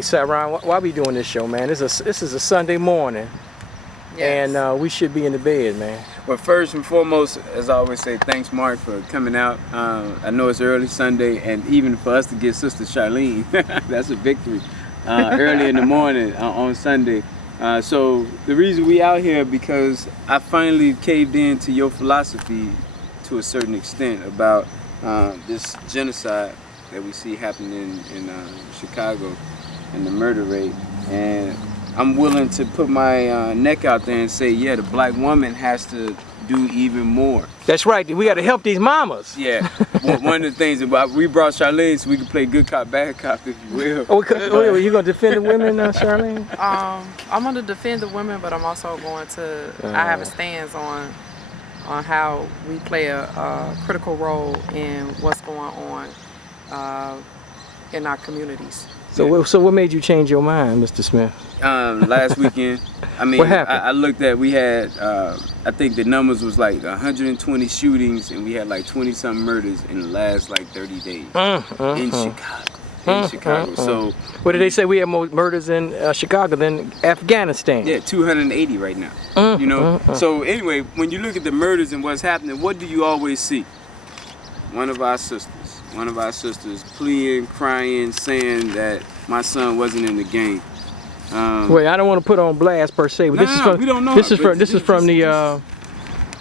Hey, Syron, why we doing this show, man? This is a Sunday morning, yes. And we should be in the bed, man. Well, first and foremost, as I always say, thanks, Mark, for coming out. I know it's early Sunday, and even for us to get Sister Charlene, that's a victory. Early in the morning on Sunday. So the reason we out here because I finally caved into your philosophy to a certain extent about this genocide that we see happening in Chicago and the murder rate, and I'm willing to put my neck out there and say, yeah, the black woman has to do even more. That's right. We got to help these mamas. Yeah. One of the things about we brought Charlene so we can play good cop, bad cop, if you will. Oh, you gonna defend the women, Charlene? I'm gonna defend the women, but I'm also going to. I have a stance on how we play a critical role in what's going on in our communities. So what made you change your mind, Mr. Smith? Last weekend, I mean, what happened? I looked at, we had, I think the numbers was like 120 shootings and we had like 20-something murders in the last like 30 days in Chicago. So what did they say? We have more murders in Chicago than Afghanistan. Yeah, 280 right now. You know. So anyway, when you look at the murders and what's happening, what do you always see? One of our sisters pleading, crying, saying that my son wasn't in the game. Wait, I don't want to put on blast per se, but this is from. We don't know this is from the.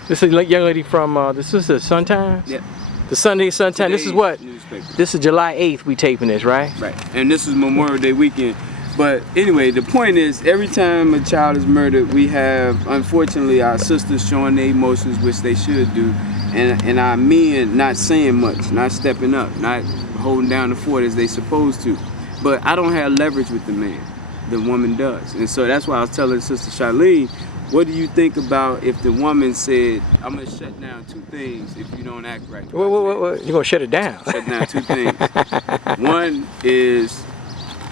This is a young lady from. This is the Sun Times. Yeah. The Sunday Sun Times. This is what. Newspaper. This is July 8th. We taping this, right? Right. And this is Memorial Day weekend. But anyway, the point is, every time a child is murdered, we have, unfortunately, our sisters showing their emotions, which they should do, and our men not saying much, not stepping up, not holding down the fort as they supposed to. But I don't have leverage with the man. The woman does. And so that's why I was telling Sister Charlene, what do you think about if the woman said, I'm going to shut down 2 things if you don't act right? What? You're going to shut it down? Shut down 2 things. One is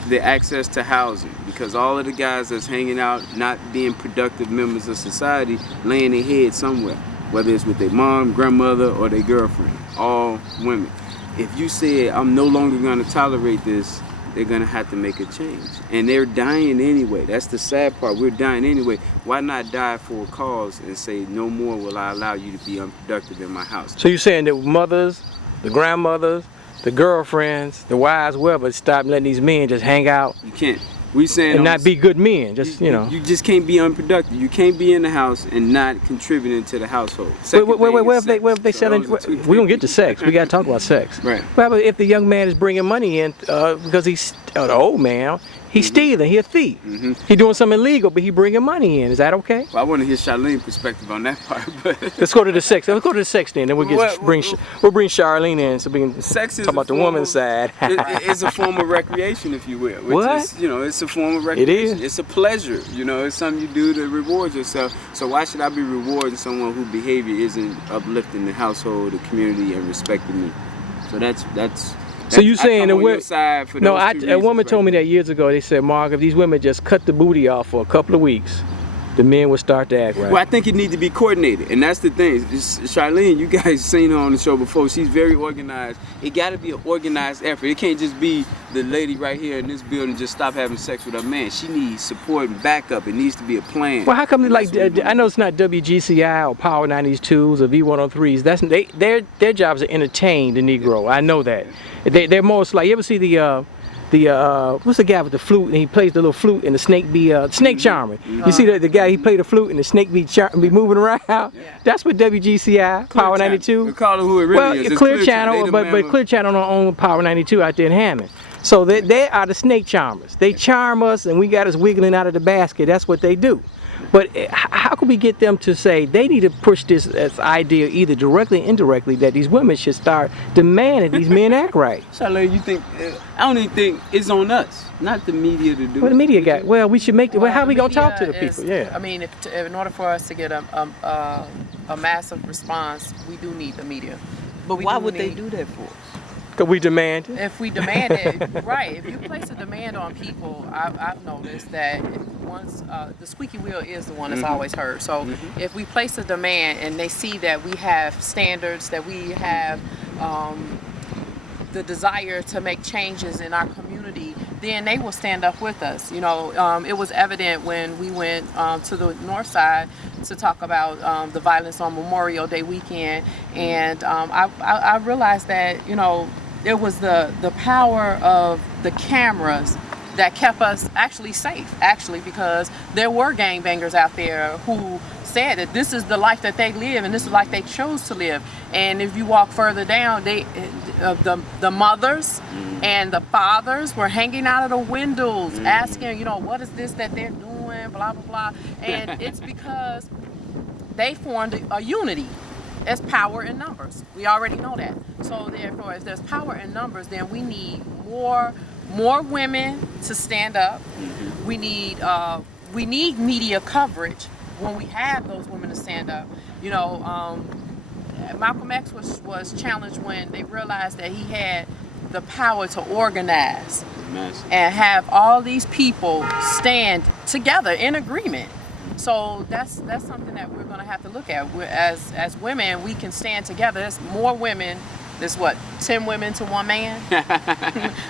the access to housing, because all of the guys that's hanging out, not being productive members of society, laying their head somewhere, whether it's with their mom, grandmother, or their girlfriend, all women. If you say, I'm no longer going to tolerate this, they're going to have to make a change. And they're dying anyway. That's the sad part. We're dying anyway. Why not die for a cause and say, no more will I allow you to be unproductive in my house? So you're saying that mothers, the grandmothers, the girlfriends, the wives, whoever, stop letting these men just hang out. You can't. We saying and not be good men, just you know. You just can't be unproductive. You can't be in the house and not contributing to the household. Wait, what if they selling? We're gonna get to sex. We gotta talk about sex. Right. What if the young man is bringing money in because he's the old man? He's stealing. He's a thief. He's doing something illegal, but he bringing money in. Is that okay? Well, I want to hear Charlene's perspective on that part. But let's go to the sex. Let's go to the sex then. Then we'll bring Charlene in so we can talk about the woman's side. It's a form of recreation, if you will. What? Is, you know, it's a form of recreation. It is. It's a pleasure. You know, it's something you do to reward yourself. So why should I be rewarding someone whose behavior isn't uplifting the household, the community, and respecting me? So that's. So you saying that a woman told me that years ago. They said, Mark, if these women just cut the booty off for a couple of weeks, the men will start to act right. Well, I think it needs to be coordinated, and that's the thing. Charlene, you guys seen her on the show before. She's very organized. It got to be an organized effort. It can't just be the lady right here in this building just stop having sex with her man. She needs support and backup. It needs to be a plan. Well, how come I know it's not WGCI or Power 92s or V103s. That's their jobs are entertain the Negro. I know that. They're most like, you ever see the what's the guy with the flute and he plays the little flute and the snake be snake charmer. You see the guy, he played the flute and the snake be moving around. Yeah. That's what WGCI, Clear Power 92. We call it who it really is. Clear Channel, but Clear Channel don't own Power 92 out there in Hammond. So they are the snake charmers. They charm us and we got us wiggling out of the basket. That's what they do. But how can we get them to say they need to push this idea either directly or indirectly that these women should start demanding these men act right? Charlene, you think, I don't even think it's on us, not the media to do it. Well, the media got, well, we should make, well, how are we going to talk to the people? Yeah. I mean, in order for us to get a massive response, we do need the media. But why would they do that for? Because we demand it. If we demand it, right. If you place a demand on people, I've noticed that once the squeaky wheel is the one that's always heard. So if we place a demand and they see that we have standards, that we have the desire to make changes in our community, then they will stand up with us. You know, it was evident when we went to the north side to talk about the violence on Memorial Day weekend, and I realized that, you know, it was the power of the cameras that kept us actually safe, because there were gangbangers out there who said that this is the life that they live and this is the life they chose to live. And if you walk further down, the mothers and the fathers were hanging out of the windows asking, you know, what is this that they're doing, blah, blah, blah. And it's because they formed a unity. There's power in numbers. We already know that. So therefore, if there's power in numbers, then we need more women to stand up. We need media coverage when we have those women to stand up. You know, Malcolm X was challenged when they realized that he had the power to organize and have all these people stand together in agreement. So that's something that we're going to have to look at. As women, we can stand together. There's more women. There's what, 10 women to 1 man?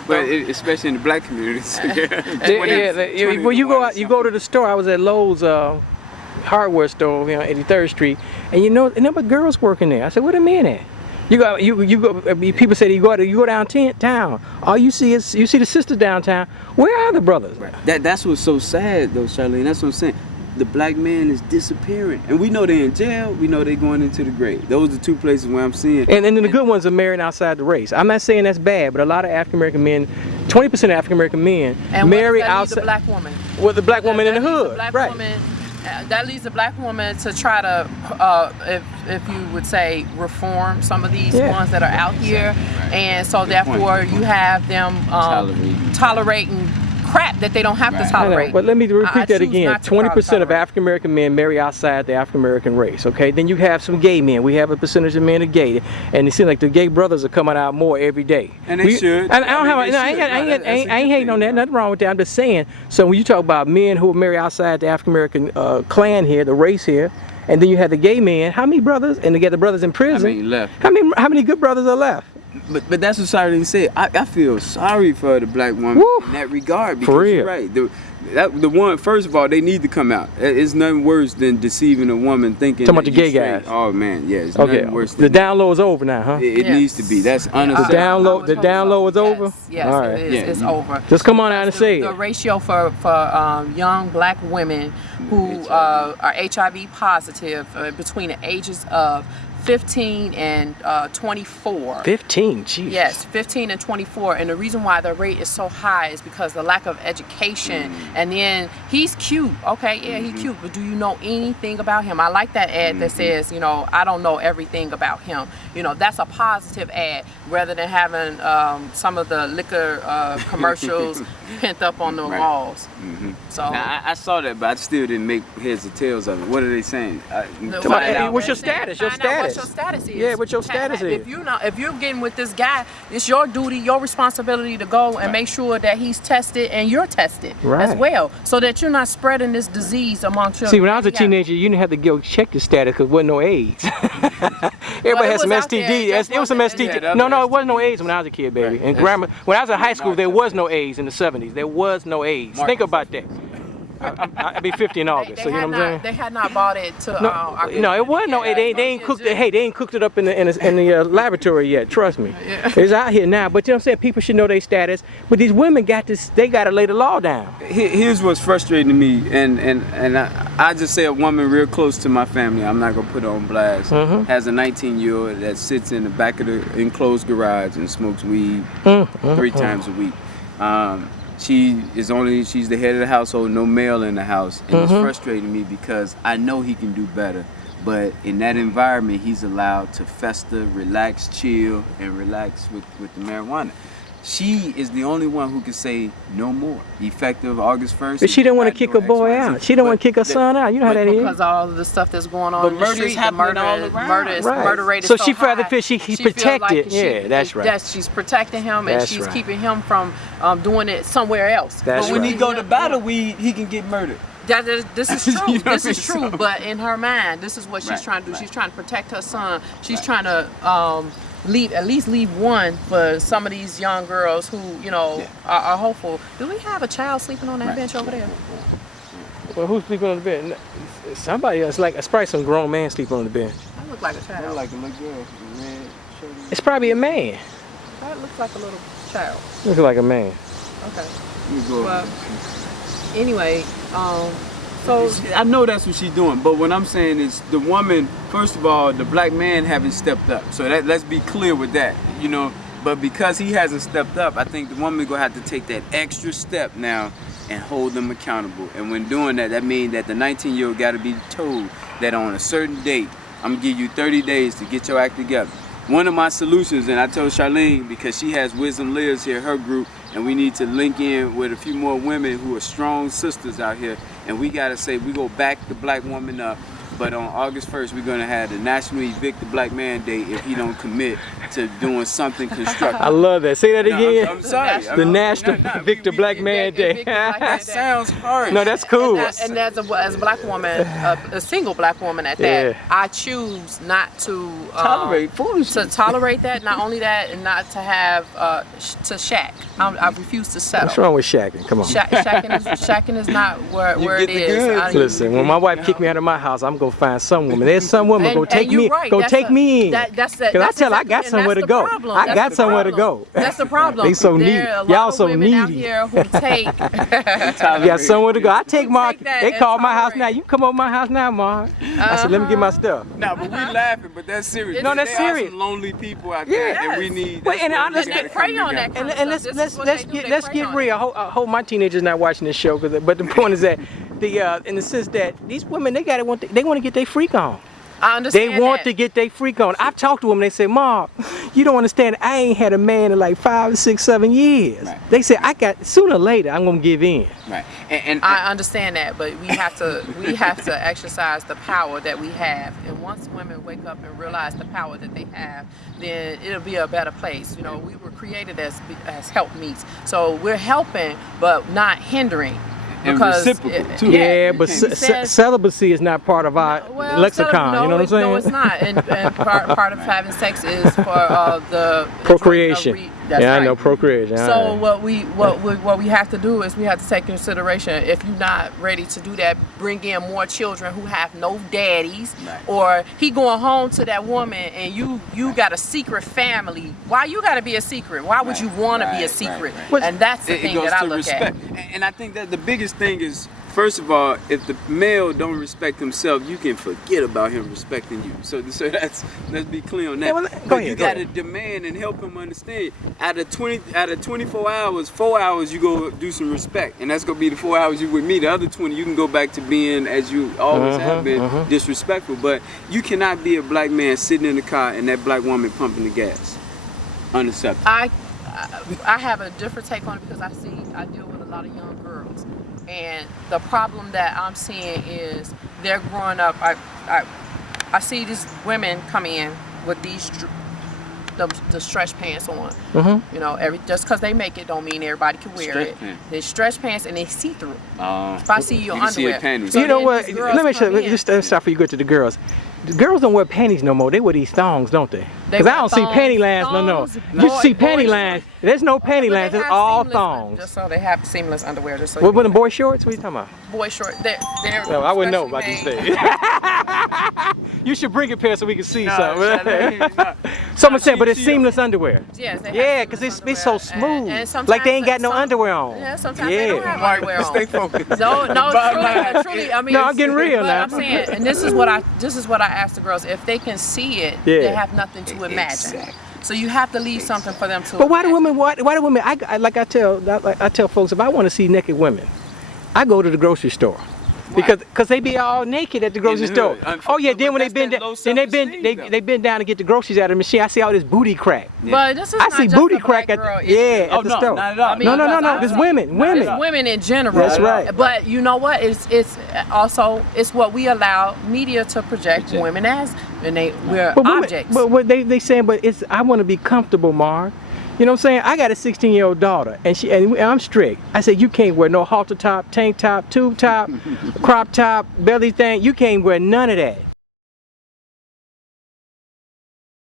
But especially in the black communities. Well, you go to the store. I was at Lowe's hardware store, you know, 83rd Street, and you know, there were girls working there. I said, where the men at? You go. People say you go downtown. All you see is the sisters downtown. Where are the brothers? Right. That's what's so sad, though, Charlene. That's what I'm saying. The black man is disappearing, and we know they're in jail. We know they're going into the grave. Those are 2 places where I'm seeing. And then the good ones are marrying outside the race. I'm not saying that's bad, but a lot of African American men, 20% of African American men marry outside. The black woman. Well, the black woman in the hood, right? Woman, that leaves the black woman to try to, if you would say, reform some of these ones that are out here, and so therefore you have them tolerating crap that they don't have to tolerate. But let me repeat that again. 20% of African American men marry outside the African American race. Okay, then you have some gay men. We have a percentage of men are gay, and it seems like the gay brothers are coming out more every day. And they should. And I ain't hating on that. Nothing wrong with that. I'm just saying. So when you talk about men who marry outside the African American clan here, the race here, and then you have the gay men, how many brothers? And they get the brothers in prison. How many left? How many good brothers are left? But that's what Syron said. I feel sorry for the black woman in that regard, because for real. You're right. The one, first of all, they need to come out. It's nothing worse than deceiving a woman thinking. Talking about the gay guys. Oh man, yeah. It's nothing worse than the down low is over now, huh? It needs to be. That's unacceptable. The down low is over. Yes, all right. it's over. Just come on out and say it. The ratio for young black women who are HIV positive between the ages of 15 and 24. 15, geez. Yes, 15 and 24. And the reason why the rate is so high is because the lack of education. And then he's cute. Okay, yeah, he's cute. But do you know anything about him? I like that ad that says, you know, I don't know everything about him. You know, that's a positive ad rather than having some of the liquor commercials pent up on the walls. So now, I saw that, but I still didn't make heads or tails of it. What are they saying? What's your status? Your status. What your status is. Yeah, what your status is. If you're getting with this guy, it's your duty, your responsibility to go and make sure that he's tested and you're tested as well, so that you're not spreading this disease amongst your. See, when I was a teenager, you didn't have to go check your status because there wasn't no AIDS. Everybody had some STD. It was some STD. No, it wasn't no AIDS when I was a kid, baby. And when I was in high school, there was no AIDS in the 70s. There was no AIDS. Think about that. I'll be 50 in August, so you know what I'm saying? They had not bought it to. No, it wasn't. No, they ain't cooked it. Hey, they ain't cooked it up in the laboratory yet. Trust me, it's out here now. But you know what I'm saying? People should know their status. But these women got this. They got to lay the law down. Here's what's frustrating to me, and I just say a woman real close to my family. I'm not gonna put her on blast. Has a 19-year-old that sits in the back of the enclosed garage and smokes weed 3 times a week. She's the head of the household, no male in the house, and it's frustrating me because I know he can do better, but in that environment he's allowed to fester, relax, chill, and relax with the marijuana. She is the only one who can say no more, effective August 1st. But she didn't want to kick her boy out. She didn't want to kick her son out. You know how that is. Because of all of the stuff that's going on in the street, the murder rate is so so she high. he's protected. Like that's right. Yes, she's protecting him, and she's keeping him from doing it somewhere else. But when he go to battle weed, he can get murdered. This is true. You know this is true. But in her mind, this is what she's trying to do. She's trying to protect her son. She's trying to at least leave one for some of these young girls who, you know, are hopeful. Do we have a child sleeping on that bench over there? Well, who's sleeping on the bed? Somebody else. Like it's probably some grown man sleeping on the bench. That look like a child. Like a little girl. Man, It's probably a man. That looks like a little child. Looks like a man. Okay. go. Well, anyway, so I know that's what she's doing, but what I'm saying is the woman, first of all, the black man haven't stepped up. So let's be clear with that, you know. But because he hasn't stepped up, I think the woman gonna have to take that extra step now and hold them accountable. And when doing that, that means that the 19-year-old got to be told that on a certain date, I'm gonna give you 30 days to get your act together. One of my solutions, and I told Charlene, because she has Wisdom Lives here, her group, and we need to link in with a few more women who are strong sisters out here, and we gotta say we go back the black woman up. But on August 1st, we're gonna have the National Evict the Black Man Day if he don't commit to doing something constructive. I love that. Say that again. I'm sorry. The National Evict the Black Man Day. That sounds harsh. No, that's cool. And as a black woman, a single black woman at that, I choose not to Tolerate foolishness. To tolerate that. Not only that, and not to have to shack. I refuse to settle. What's wrong with shacking? Come on. Shacking is not where it is. Listen, when my wife kicked me out of my house, I'm gonna find some woman. There's some woman go take me, take me in. Because I tell her I got somewhere to go. I got somewhere to go. That's the problem. They so needy. Y'all so needy. Out here who take. You got somewhere to go. I take Mark. They call my house now. You come over my house now, Mark. I said, let me get my stuff. No, but we laughing, but that's serious. No, that's serious. There are some lonely people out there, and we need. Wait, and they prey on that. And let's get real. I hope my teenagers not watching this show, but the point is that in the sense that these women they want to get their freak on. I understand. They want to get their freak on. I've talked to them. They say, "Mom, you don't understand. I ain't had a man in like 5, 6, 7 years." Right. They say, sooner or later I'm gonna give in. Right. And I understand that, but we have to exercise the power that we have. And once women wake up and realize the power that they have, then it'll be a better place. You know, we were created as helpmeets, so we're helping but not hindering. And reciprocal too. Yeah, but celibacy is not part of our lexicon. You know what I'm saying? No, it's not. And part of having sex is for the procreation. That's right. I know procreation. So what we have to do is we have to take consideration. If you're not ready to do that, bring in more children who have no daddies, or he going home to that woman and you got a secret family. Why you got to be a secret? Why would you want to be a secret? And that's the thing that I look at. And I think that the biggest thing is, first of all, if the male don't respect himself, you can forget about him respecting you. So let's be clear on that. Go ahead. You got to demand and help him understand. Out of 24 hours, 4 hours you go do some respect, and that's gonna be the 4 hours you with me. The other 20 you can go back to being as you always have been, disrespectful. But you cannot be a black man sitting in the car and that black woman pumping the gas. Unacceptable. I have a different take on it because I deal with a lot of young girls. And the problem that I'm seeing is they're growing up. I see these women come in with these the stretch pants on. You know, just because they make it don't mean everybody can wear it. They stretch pants and they see through. If I see your underwear, so you know what? Let me show you. Just stop before you go to the girls. The girls don't wear panties no more. They wear these thongs, don't they? Because I don't see panty lines. No. You see panty lines. There's no panty lines. It's all thongs. Just so they have seamless underwear. Just so. What the boy shorts? What are you talking about? Boy shorts. They're no, I wouldn't know about these things. You should bring a pair so we can see something. Someone said, but it's seamless underwear. Yes, yeah, because it's so smooth. And like they ain't got no underwear on. Yeah, sometimes they don't have underwear on. Stay focused. No, truly. I mean, no, I'm getting real now. I'm saying, and this is what I ask the girls. If they can see it, they have nothing to imagine. Exactly. So you have to leave something for them to. But why do women? Why do women? I tell folks, if I want to see naked women, I go to the grocery store. Because they be all naked at the grocery store. Oh yeah, then when they bend down, they bend down to get the groceries out of the machine. I see all this booty crack. But this is I see booty crack at the store. Not at all. No. There's women. It's women in general. That's right. But you know what? It's also what we allow media to project women as, and we're objects. But what they saying? But I want to be comfortable, Mark. You know what I'm saying? I got a 16-year-old daughter, and I'm strict. I said, you can't wear no halter top, tank top, tube top, crop top, belly thing. You can't wear none of that.